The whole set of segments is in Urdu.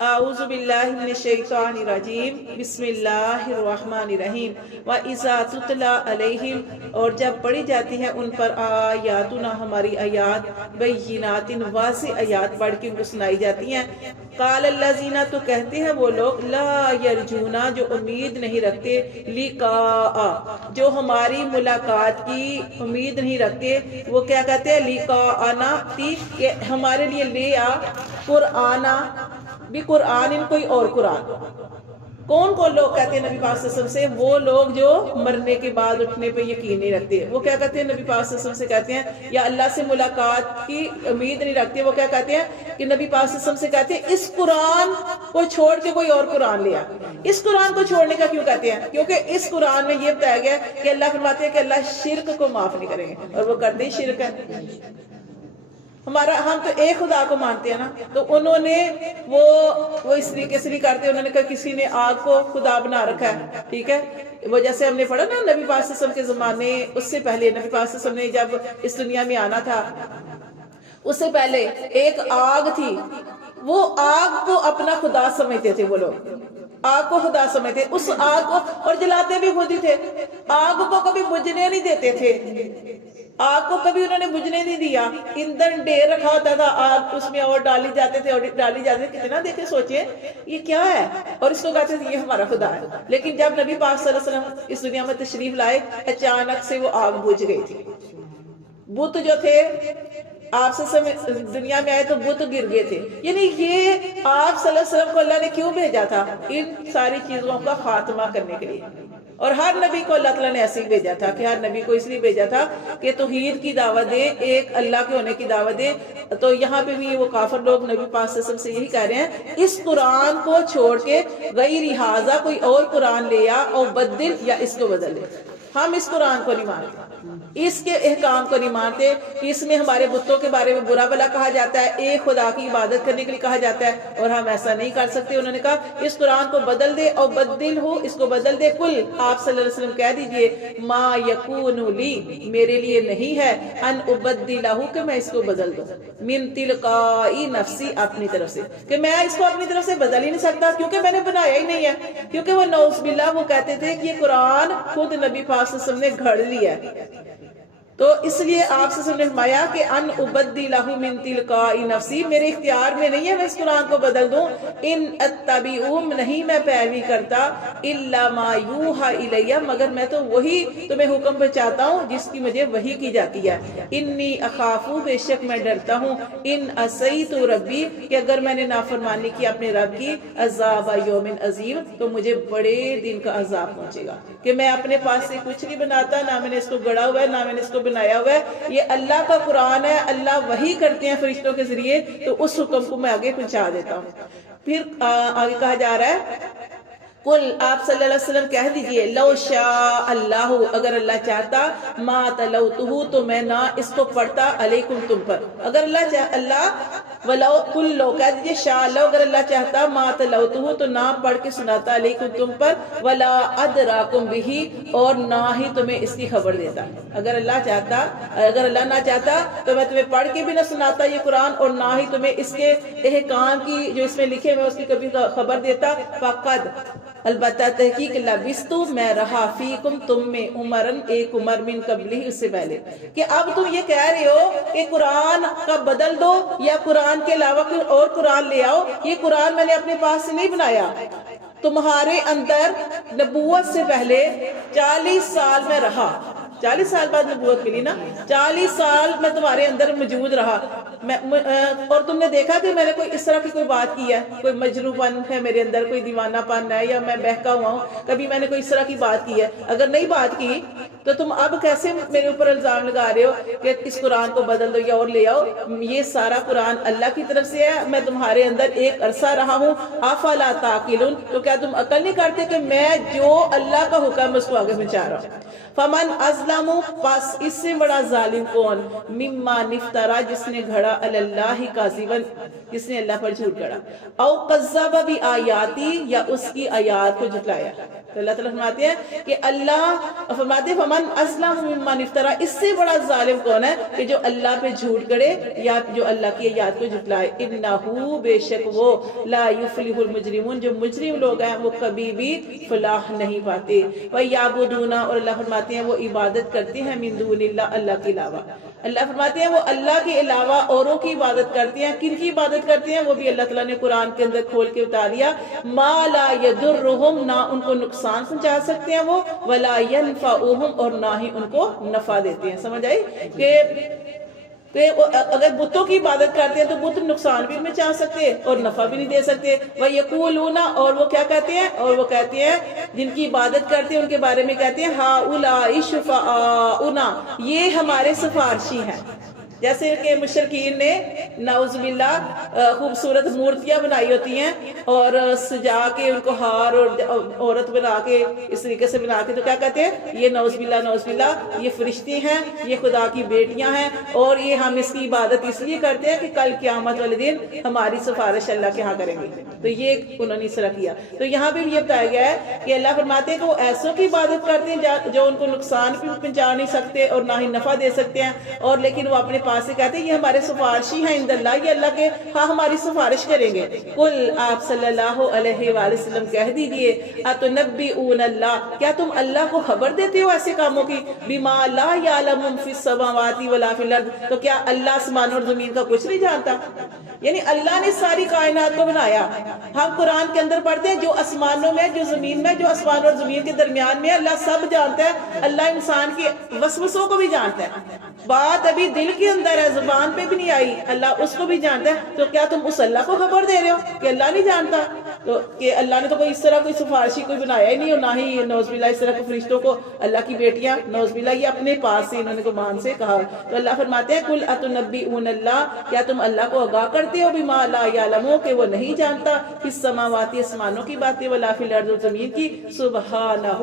اعوذ باللہ من الشیطان الرجیم بسم اللہ الرحمن الرحیم وَإِذَا تُتْلَى عَلَيْهِمْ اور جب پڑھی جاتی ہیں ان پر آیاتنا ہماری آیات بینات واضح آیات پڑھ کے ان کو سنائی جاتی ہیں قال الذین تو کہتے ہیں وہ لوگ لا یرجونا جو امید نہیں رکھتے لقاء جو ہماری ملاقات کی امید نہیں رکھتے وہ کیا کہتے ہیں لقاءنا تھی کہ ہمارے لیے لے آ قرآن بھی قرآن ان کوئی اور قرآن کون لوگ کہتے ہیں نبی پاک صلی اللہ علیہ وسلم سے وہ لوگ جو مرنے کے بعد اٹھنے پہ یقین نہیں رکھتے وہ کیا کہتے ہیں نبی پاک صلی اللہ علیہ وسلم سے کہتے ہیں یا اللہ سے ملاقات کی امید نہیں رکھتے وہ کیا کہتے ہیں کہ نبی پاک صلی اللہ علیہ وسلم سے کہتے ہیں اس قرآن کو چھوڑ کے کوئی اور قرآن لیا اس قرآن کو چھوڑنے کا کیوں کہتے ہیں کیونکہ اس قرآن میں یہ بتایا گیا کہ اللہ فرماتے ہیں کہ اللہ شرک کو معاف نہیں کریں گے اور وہ کرتے ہی شرک ہے ہم تو ایک خدا کو مانتے ہیں نا تو انہوں نے وہ اس طریقے سے نہیں کرتے انہوں نے کہا کسی نے آگ کو خدا بنا رکھا ہے ٹھیک ہے وہ جیسے ہم نے پڑھا نا نبی پاک صلی اللہ علیہ وسلم کے زمانے اس سے پہلے نبی پاک صلی اللہ علیہ وسلم نے جب اس دنیا میں آنا تھا اس سے پہلے ایک آگ تھی وہ آگ کو اپنا خدا سمجھتے تھے وہ لوگ آگ کو خدا سمجھتے اس آگ کو اور جلاتے بھی خود ہی تھے آگ کو کبھی بجھنے نہیں دیتے تھے آگ کو کبھی انہوں نے بجھنے نہیں دیا ایندھن ڈھیر رکھا ہوتا تھا آگ اس میں اور ڈالی جاتے تھے کتنا دیکھے سوچیں یہ کیا ہے اور اس کو کہتے تھے یہ ہمارا خدا ہے لیکن جب نبی پاک صلی اللہ علیہ وسلم اس دنیا میں تشریف لائے اچانک سے وہ آگ بجھ گئی تھی بت جو تھے آپ سے دنیا میں آئے تو بت گر گئے تھے یعنی یہ آپ صلی اللہ علیہ وسلم کو اللہ نے کیوں بھیجا تھا ان ساری چیزوں کا خاتمہ کرنے کے لیے اور ہر نبی کو اللہ تعالیٰ نے ایسے ہی بھیجا تھا کہ ہر نبی کو اس لیے بھیجا تھا کہ توحید کی دعوت دے ایک اللہ کے ہونے کی دعوت دے تو یہاں پہ بھی وہ کافر لوگ نبی پاک صلی اللہ علیہ وسلم سے یہی کہہ رہے ہیں اس قرآن کو چھوڑ کے غیر لہٰذا کوئی اور قرآن لے آ اور بدل یا اس کو بدل لے ہم اس قرآن کو نہیں مانتے اس کے احکام کو نہیں مانتے اس میں ہمارے بتوں کے بارے میں برا بھلا کہا جاتا ہے ایک خدا کی عبادت کرنے کے لیے کہا جاتا ہے اور ہم ایسا نہیں کر سکتے انہوں نے کہا اس قرآن کو بدل دے اور بدل ہو اس کو بدل دے کل آپ صلی اللہ علیہ وسلم کہہ دیجئے ما یکون لی میرے لیے نہیں ہے ان ابدلہ کہ میں اس کو بدل دوں من تلقائی نفسی اپنی طرف سے کہ میں اس کو اپنی طرف سے بدل ہی نہیں سکتا کیونکہ میں نے بنایا ہی نہیں ہے کیونکہ وہ نعوذ باللہ وہ کہتے تھے کہ یہ قرآن خود نبی پاک صلی اللہ علیہ وسلم نے گھڑ لیا ہے تو اس لیے آپ سے نے فرمایا کہ ان ابدلہ من تلقائی نفسی میرے اختیار میں نہیں ہے میں اس قرآن کو بدل دوں ان اتبعو نہیں میں پیروی کرتا الا ما یوحى الیہ مگر میں تو وہی تمہیں حکم پہنچاتا ہوں جس کی مجھے وحی کی جاتی ہے انی اخافو بے شک میں ڈرتا ہوں ان عصیت ربی کہ اگر میں نے نافرمانی کی اپنے رب کی عذاب یوم عظیم تو مجھے بڑے دن کا عذاب پہنچے گا کہ میں اپنے پاس سے کچھ نہیں بناتا نہ میں نے اس کو گڑا ہوا ہے نہ میں نے اس کو بنایا ہوا ہے یہ اللہ کا قرآن ہے اللہ وحی کرتے ہیں فرشتوں کے ذریعے تو اس حکم کو میں آگے پہنچا دیتا ہوں پھر آگے کہا جا رہا ہے قل آپ صلی اللہ علیہ وسلم کہہ دیجئے لو شاء اللہ اگر اللہ چاہتا ما تلوتہ تو میں نہ اس کو پڑھتا علیکم تم پر اگر اللہ ولو قل لو کہہ دیجئے شاء اللہ اگر اللہ چاہتا ما تلوتہ تو نہ پڑھ کے سناتا علیکم تم پر ولا ادراکم بہ اور نہ ہی تمہیں اس کی خبر دیتا اگر اللہ نہ چاہتا تو میں تمہیں پڑھ کے بھی نہ سناتا یہ قرآن اور نہ ہی تمہیں اس کے احکام کی جو اس میں لکھے میں اس کی کبھی خبر دیتا فقد البتہ تحقیق لبستو میں رہا فیکم تم میں عمرن ایک عمر من قبلی اس سے پہلے کہ اب تم یہ کہہ رہے ہو کہ قرآن کا بدل دو یا قرآن کے علاوہ کوئی اور قرآن لے آؤ یہ قرآن میں نے اپنے پاس سے نہیں بنایا تمہارے اندر نبوت سے پہلے 40 سال میں رہا 40 سال بعد نبوت ملی نا 40 سال میں تمہارے اندر موجود رہا اور تم نے دیکھا کہ میں نے کوئی اس طرح کی کوئی بات کی ہے کوئی مجنون پن ہے میرے اندر کوئی دیوانہ پن ہے یا میں بہکا ہوا ہوں کبھی میں نے کوئی اس طرح کی بات کی ہے اگر نہیں بات کی تو تم اب کیسے میرے اوپر الزام لگا رہے ہو کہ اس قرآن کو بدل دو یا اور لے آؤ یہ سارا قرآن اللہ کی طرف سے ہے میں تمہارے اندر ایک عرصہ رہا ہوں افلا تعقلون تو کیا تم عقل نہیں کرتے کہ میں جو اللہ کا حکم اس کو آگے پہنچا رہا ہوں فمن ازلم پس اس سے بڑا ظالم کون مما نفترا جس نے گھڑا افترا علی اللہ کاذبا، جس نے اللہ پر جھوٹ گڑھا، او کذب بآیاتی، یا اس کی آیات کو جھٹلایا. تو اللہ تعالیٰ فرماتے ہیں کہ اللہ فرماتے ہیں فمن اسلم ممن افترا، اس سے بڑا ظالم کون ہے کہ جو اللہ پہ جھوٹ گڑے یا جو اللہ کی آیات کو جھٹلائے. انہو، بے شک وہ، لا یفلح المجرمون، جو مجرم لوگ ہیں وہ کبھی بھی فلاح نہیں پاتے. وَيَعْبُدُونَ، اور اللہ فرماتے ہیں وہ عبادت کرتے ہیں، من دون اللہ، اللہ کے علاوہ. اللہ فرماتے ہیں وہ اللہ کے علاوہ اوروں کی عبادت کرتے ہیں. کن کی عبادت کرتے ہیں؟ وہ بھی اللہ تعالیٰ نے قرآن کے اندر کھول کے بتا دیا. ما لا يضرهم، نہ ان کو نقصان پہنچا سکتے ہیں وہ، ولا ينفعهم، اور نہ ہی ان کو نفع دیتے ہیں. سمجھ آئی کہ اگر بتوں کی عبادت کرتے ہیں تو بت نقصان بھی پہنچا سکتے اور نفع بھی نہیں دے سکتے. وَيَقُولُونَ، اور وہ کیا کہتے ہیں؟ اور وہ کہتے ہیں جن کی عبادت کرتے ہیں ان کے بارے میں کہتے ہیں ہَؤُلَاءِ شُفَعَاؤُنَا، یہ ہمارے سفارشی ہیں. جیسے کہ مشرکین نے نعوذ باللہ خوبصورت مورتیاں بنائی ہوتی ہیں اور سجا کے ان کو ہار اور عورت بنا کے اس طریقے سے بنا کے، تو کیا کہتے ہیں؟ یہ نعوذ باللہ یہ فرشتے ہیں، یہ خدا کی بیٹیاں ہیں، اور یہ ہم اس کی عبادت اس لیے کرتے ہیں کہ کل قیامت والے دن ہماری سفارش اللہ کے ہاں کریں گے. تو یہ انہوں نے اس طرح کیا. تو یہاں پہ بھی یہ بتایا گیا ہے کہ اللہ فرماتے ہیں کہ وہ ایسوں کی عبادت کرتے ہیں جو ان کو نقصان بھی پہنچا نہیں سکتے اور نہ ہی نفع دے سکتے ہیں، اور لیکن وہ اپنے پاس سے کہتے ہیں یہ ہمارے سفارشی ہیں عند اللہ، یہ اللہ کے ہاں ہماری سفارش کریں گے. قل، آپ صلی اللہ علیہ وآلہ وسلم کہہ دیجئے، اتنبئون اللہ، کیا تم اللہ کو خبر دیتے ہو ایسے کاموں کی؟ بما لا یعلم فی السماوات ولا فی الارض، تو کیا اللہ آسمان اور زمین کا کچھ نہیں جانتا؟ یعنی اللہ نے ساری کائنات کو بنایا. ہم قرآن کے اندر پڑھتے ہیں جو آسمانوں میں، جو زمین میں، جو آسمان اور زمین کے درمیان میں اللہ سب جانتا ہے. اللہ انسان کے وسوسوں کو بھی جانتا ہے. بات ابھی دل کے اندر ہے، زبان پہ بھی نہیں آئی، اللہ اس کو بھی جانتا ہے. تو کیا تم اس اللہ کو خبر دے رہے ہو کہ اللہ نہیں جانتا؟ تو کہ اللہ نے تو کوئی اس طرح کوئی سفارشی کوئی بنایا ہی نہیں، اور نہ ہی نعوذ باللہ اس طرح کے فرشتوں کو اللہ کی بیٹیاں، نعوذ باللہ یہ اپنے پاس سے انہوں نے گمان سے کہا. تو اللہ فرماتے ہیں قل اتنبئون اللہ، کیا تم اللہ کو آگاہ کرتے ہو بما لا یعلم، کہ وہ نہیں جانتا، فی السماوات آسمانوں کی باتیں، ولا فی الارض زمین کی. سبحانہ،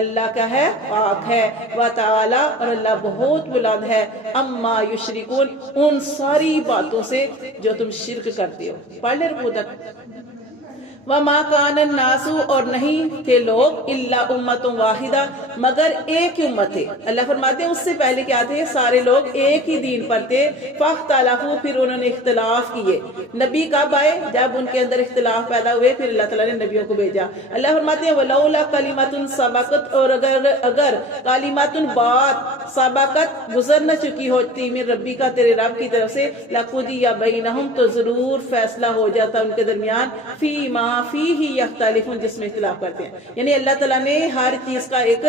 اللہ کا ہے، پاک ہے، وتعالی، اور اللہ بہت بلند ہے، اما یشرکون، ان ساری باتوں سے جو تم شرک کرتے ہو. پڑھ لے رکو تک. وَمَا كَانَ النَّاسُ، اور نہیں تھے لوگ، الا امت واحدہ، مگر ایک ہی امت تھے. اللہ فرماتے ہیں اس سے پہلے کیا تھے؟ سارے لوگ ایک ہی دین پر تھے. فاختلفوا، پھر انہوں نے اختلاف کیے. نبی کب آئے؟ جب ان کے اندر اختلاف پیدا ہوئے، پھر اللہ تعالیٰ نے نبیوں کو بھیجا. اللہ فرماتے ہیں وَلَوْلَا كَلِمَةٌ سَبَقَتْ، اور اگر کلمۃ بات سبقت گزر نہ چکی ہوتی من ربی کا، تیرے رب کی طرف سے، لَقُضِیَ بَيْنَهُمْ، تو ضرور فیصلہ ہو جاتا ان کے درمیان، فِيمَا فِيهِ يَخْتَلِفُونَ، جس میں اختلاف کرتے ہیں. یعنی اللہ تعالیٰ نے ہر چیز کا ایک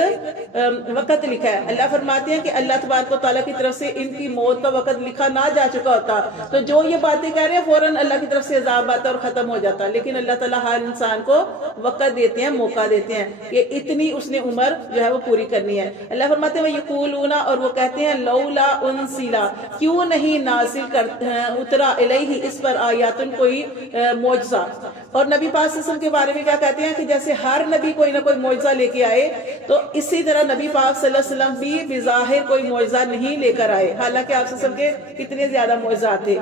وقت لکھا ہے. اللہ فرماتے ہیں کہ اللہ تبارک و تعالیٰ کی طرف سے ان کی موت کا وقت لکھا نہ جا چکا ہوتا تو جو یہ باتیں کہہ رہے ہیں فوراً اللہ کی طرف سے عذاب آتا اور ختم ہو جاتا. لیکن اللہ تعالیٰ ہر انسان کو وقت دیتے ہیں، موقع دیتے ہیں کہ اتنی اس نے عمر جو ہے وہ پوری کرنی ہے. اللہ فرماتے ہیں وَيَقُولُونَ، اور وہ کہتے ہیں لولا انزل، کیوں نہیں نازل اترا الیہ، اس پر آیاتن کوئی معجزہ. اور نبی پاک صلی اللہ علیہ وسلم کے بارے میں کیا کہتے ہیں کہ جیسے ہر نبی کوئی نہ کوئی معجزہ لے کے آئے، تو اسی طرح نبی پاک صلی اللہ علیہ وسلم بھی بظاہر کوئی معجزہ نہیں لے کر آئے، حالانکہ آپ صلی اللہ علیہ وسلم کے کتنے زیادہ معجزات تھے.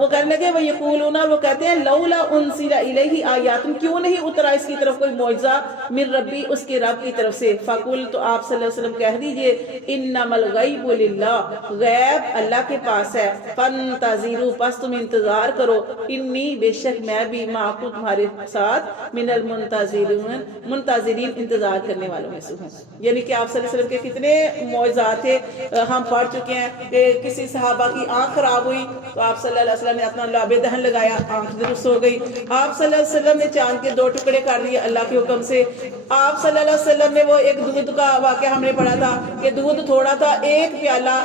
وہ کہنے لگے وَيَقُولُونَ، اور وہ کہتے ہیں لولا انزل الیہ آیات، کیوں نہیں اترا اس کی طرف کوئی معجزہ من ربی، اس کے رب کی طرف سے. فقل، تو آپ صلی اللہ علیہ وسلم کہہ دیجئے انما الغیب للہ، غیب اللہ کے پاس ہے. فانتظروا، پس تم انتظار کرو، انی، بے شک میں بھی، معکم، تمہارے ساتھ، من المنتظرین، انتظار کرنے والوں میں سے ہوں. یعنی کہ آپ صلی اللہ علیہ وسلم کے کتنے معجزات تھے ہم پڑھ چکے ہیں کہ کسی صحابہ کی آنکھ خراب ہوئی تو آپ صلی اللہ علیہ وسلم نے اپنا لعاب دہن لگایا، آنکھ درست ہو گئی. آپ صلی اللہ علیہ وسلم نے چاند کے 2 ٹکڑے کر دیے اللہ کے حکم سے. آپ صلی اللہ علیہ وسلم نے وہ ایک دودھ کا واقعہ ہم نے پڑھا تھا کہ دودھ تھوڑا تھا، ایک پیالہ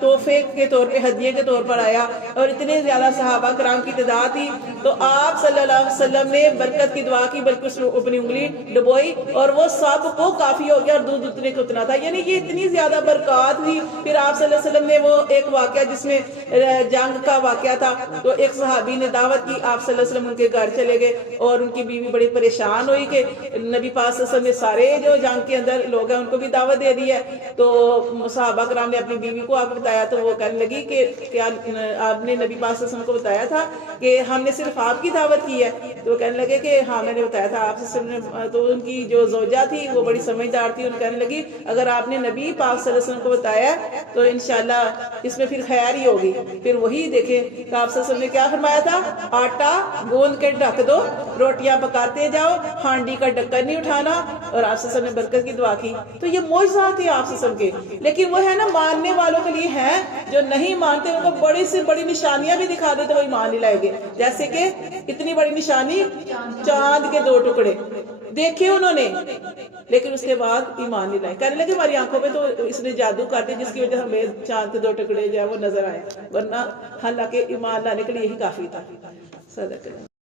تحفے کے طور پہ، ہدیے کے طور پر آیا، اور اتنے زیادہ صحابہ کرام کی تعداد تھی تو آپ صلی اللہ علیہ وسلم نے برکت کی دعا کی، بلکہ اس نے اپنی انگلی ڈبوئی اور وہ سب کو کافی ہو گیا اور دودھ اتنے کو اتنا تھا، یعنی یہ اتنی زیادہ برکات تھی۔ پھر آپ صلی اللہ علیہ وسلم نے وہ ایک واقعہ جس میں جنگ کا واقعہ تھا، تو ایک صحابی نے دعوت کی، آپ صلی اللہ علیہ وسلم ان کے گھر چلے گئے اور ان کی بیوی بڑی پریشان ہوئی کہ نبی پاک صلی اللہ علیہ وسلم نے سارے جو جنگ کے اندر لوگ ہیں ان کو بھی دعوت دے دی ہے۔ تو صحابہ کرام نے اپنی بیوی کو آپ بتایا تو وہ کہنے لگی کہ کیا آپ نے نبی پاک صلی اللہ علیہ وسلم کو بتایا تھا کہ ہم نے صرف آپ کی دعوت کی ہے؟ تو وہ کہنے لگے کہ ہاں میں نے بتایا تھا آپ سے۔ تو ان کی جو زوجہ تھی وہ بڑی سمجھدار تھی، ان کہنے لگی اگر آپ نے نبی پاک صلی اللہ علیہ وسلم کو بتایا تو انشاءاللہ اس میں پھر خیر ہی ہوگی۔ پھر وہی دیکھیں کہ آپ صلی اللہ علیہ وسلم نے کیا فرمایا تھا، آٹا گوندھ کے ڈھک دو، روٹیاں پکاتے جاؤ، ہانڈی کا ڈھکن نہیں اٹھانا، اور آپ صلی اللہ علیہ وسلم نے برکت کی دعا کی۔ تو یہ معجزات ہیں آپ صلی اللہ علیہ وسلم کے، لیکن وہ ہے نا ماننے والوں کے لیے ہیں، جو نہیں مانتے ان کو بڑی سے بڑی نشانیاں بھی دکھا دیتے وہ ایمان نہیں لائے گے۔ جیسے کہ اتنی بڑی نشانی چاند کے 2 ٹکڑے دیکھے انہوں نے، لیکن اس کے بعد ایمان نہیں لائے، کہنے لگے ہماری آنکھوں پہ تو اس نے جادو کر دیا جس کی وجہ سے ہمیں چاند کے 2 ٹکڑے جو ہے وہ نظر آئے، ورنہ حالانکہ ایمان لانے کے لیے یہی کافی تھا۔ صدق اللہ۔